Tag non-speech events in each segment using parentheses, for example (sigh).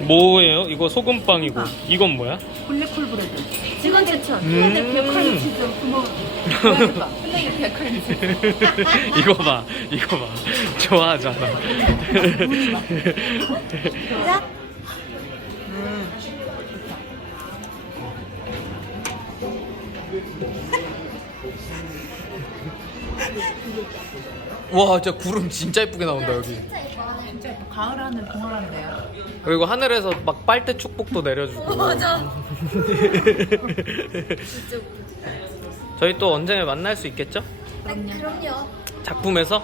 뭐예요? 이거 소금빵이고. 뭐. 이건 뭐야? 블랙홀 브레드. 지금 대체. 음. 근데 백칼리치 좀그 이거 봐. 이거 봐. 좋아하잖아. (laughs) (laughs) 와 진짜 구름 진짜 예쁘게 나온다 여기 진짜 예뻐 가을 하늘 동화란데요 그리고 하늘에서 막 빨대 축복도 내려주고 맞아 (laughs) (laughs) (laughs) (laughs) 저희 또 언제 만날 수 있겠죠? 네, 그럼 작품에서?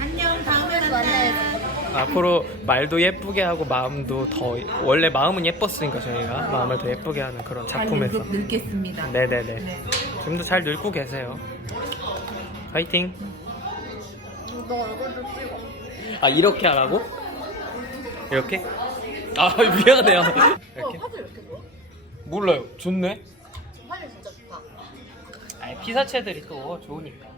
안녕 다음에 만나요 앞으로 말도 예쁘게 하고 마음도 더 원래 마음은 예뻤으니까 저희가 마음을 더 예쁘게 하는 그런 작품에서 늙, 겠습니다네네 네. 지금도 잘 늙고 계세요 파이팅. 아 이렇게 하라고? 이렇게? (laughs) 아 미안해요. (laughs) 이렇게. 어, 화 이렇게 뭐? 몰라요. 좋네. 진짜 좋다. 아 피사체들이 또 좋으니까.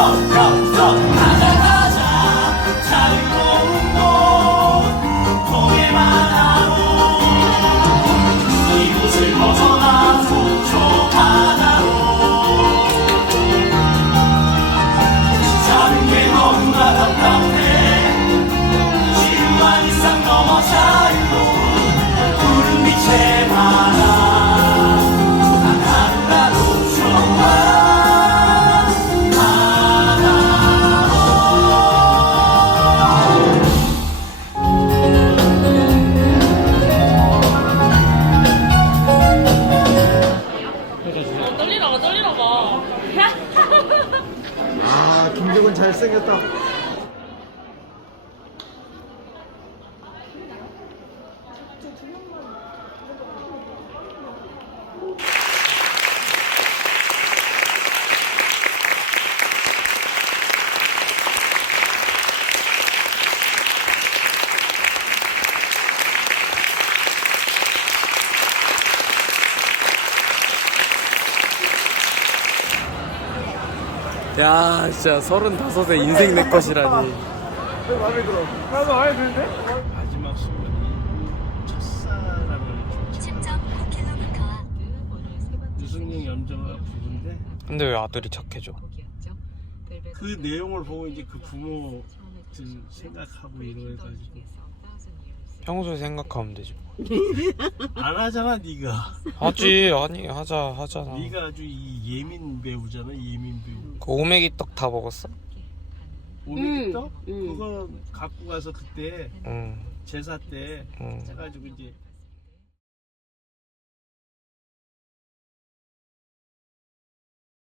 Go! Go! 잘생겼다야 진짜 서른다섯에 인생 내 것이라니 마음에 들어 나도 마음에 드는 마지막 순간 첫사랑을 유승용 연주가 부부인데 근데 왜 아들이 착해져? 그 내용을 보고 이제 그 부모 좀 생각하고 이러해지 평소에 생각하면 되지 뭐. (laughs) 안 하잖아 네가 하지 아니 하자 하잖아 가 아주 이 예민 배우잖아 예민 배우 오메기 떡 다 먹었어? 음, 오메기 떡? 음. 그거 갖고 가서 그때 음. 제사 때 음. 해가지고 이제